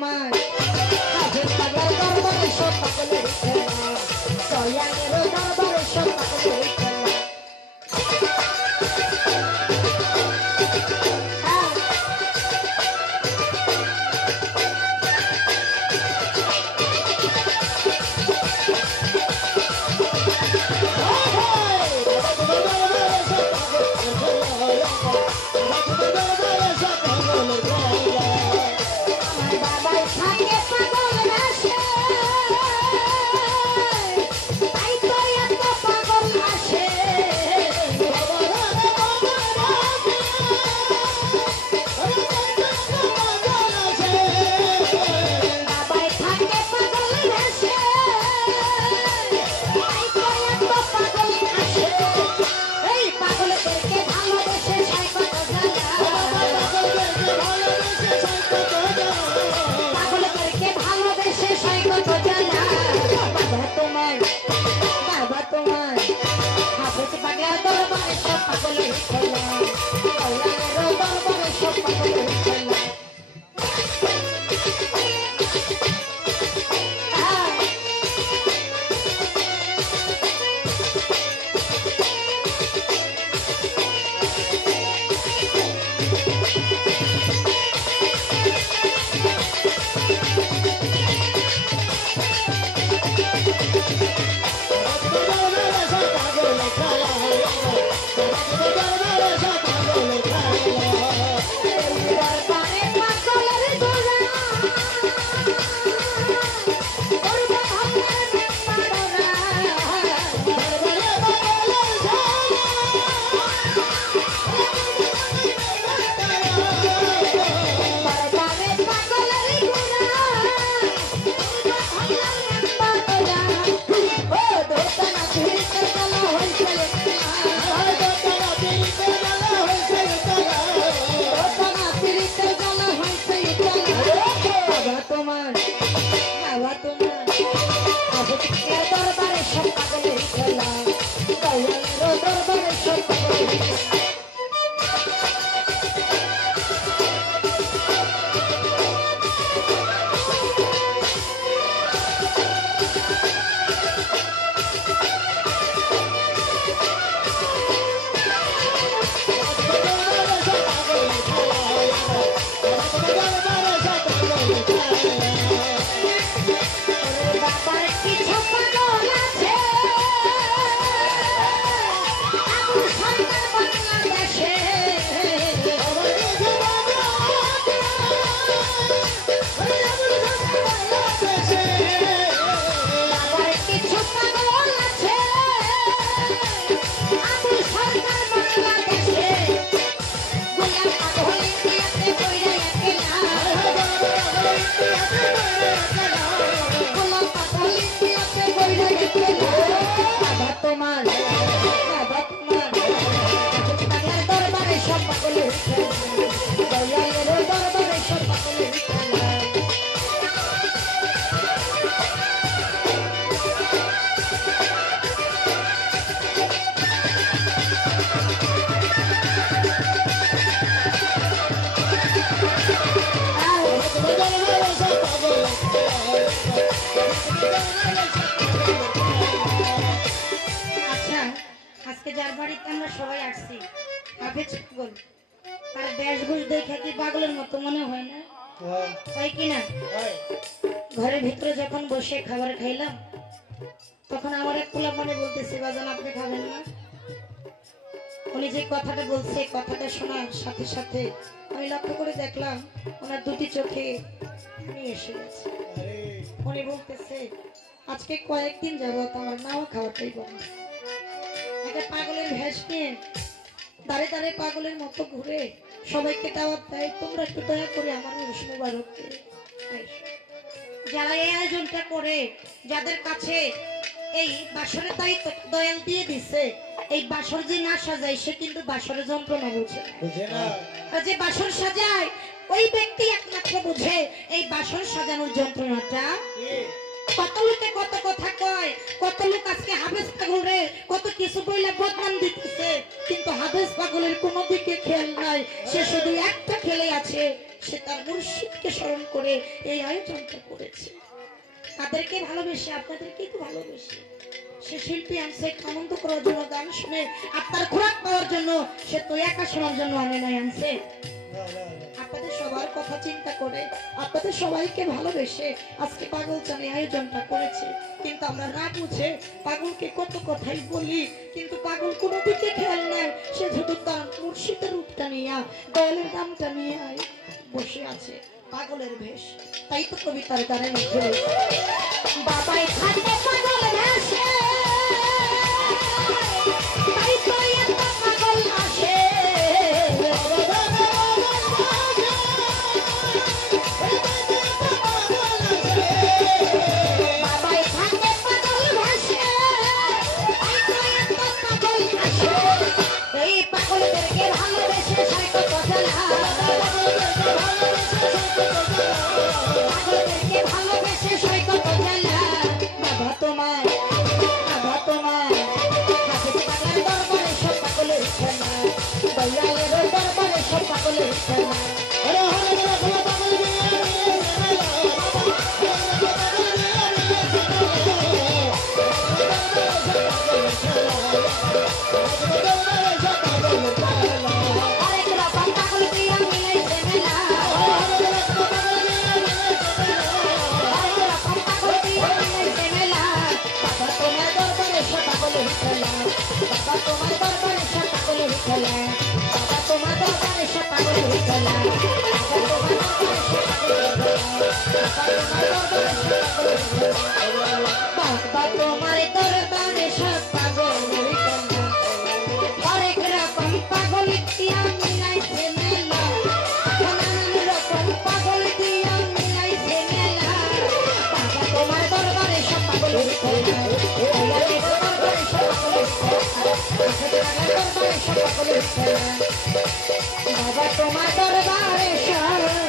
তোমার হাফেজ পাগলার দরবারে সব পাগলের খেলা দয়ালের দরবারে সব পাগলের খেলা যার বাড়িতে আমরা সবাই আসছি হাফেজ পাগল তার বেশভূষ দেখে কি পাগলের মতো মনে হয় না? হয় কি না? ঘরের ভিতরে যখন বসে খাবার খাইলাম তখন আমার এক পোলা মানে বলতেছে বাজান আপনি খাবেন না? উনি যে কথাটা বলছে কথাটা শোনার সাথে সাথে আমি লক্ষ্য করে দেখলাম ওনার দুটি চোখে পানি এসে গেছে। উনি বলতেছে আজকে কয়েকদিন যাবত আমার নাও খাওয়াটাই বন্ধ। একটা পাগলের ভেষ নিয়ে দাঁড়ে দাঁড়ে পাগলের মতো ঘুরে সবাইকে দাওয়াত দেয়, তোমরা একটু দয়া করে আমার উরুস মুবারককে। যারা এই আয়োজনটা করে, যাদের কাছে এই বাসরের দায়িত্ব দয়াল দিয়ে দিছে, এই বাসর যে না সাজায় সে কিন্তু বাসরের যন্ত্রণা বুঝে না। যে বাসর সাজায় ওই ব্যক্তি একমাত্র বুঝে এই বাসর সাজানোর যন্ত্রণাটা। কত লোকে কত কথা কয়, কত লোক আজকে হাফেজ পাগল রে কত কিছু বইলা বদনাম দিতেছে, কিন্তু হাফেজ পাগলের কোনো দিকে খেয়াল নাই। সে শুধু একটা খেলে আছে, সে তার মুর্শিদকে স্মরণ করে এই আয়োজনটা করেছে। তাদেরকে ভালোবেসে আপনাদেরকে তো ভালোবেসে সে শিল্পী আনছে আনন্দ করার জন্য, গান শুনে আপনার খোরাক পাওয়ার জন্য। সে তো একা শোনার জন্য আনে নাই, আনছে আপনাদের সবার কথা চিন্তা করে, আপনাদের সবাইকে ভালোবেসে আজকে পাগল চানে আয়োজনটা করেছে। কিন্তু আমরা না বুঝে পাগলকে কত কথাই বলি, কিন্তু পাগল কোনো দিকে খেয়াল নেয়। সে শুধু তার মুর্শিদের রূপটা নিয়ে, দয়ালের নামটা নিয়ে বসে আছে, পাগলের ভেষ। তাই তো কবিতার গানে লিখে বাবাই থাকে পাগল ভেষে, তাই তো এত পাগল আসে। বাবাই থাকে পাগল ভেষে, তাই তো এত পাগল আসে। এই পাগলদেরকে ভালোবেসে সাই কত জ্বালা, পাগলদেরকে ভালোবেসে সাই কত জ্বালা। বাবা তোমার হাফেজ পাগলের দরবারে সব পাগলের খেলা, দয়ালের দরবারে সব পাগলের খেলা। বাবা তোমার দরবারে সব পাগলের খেলা।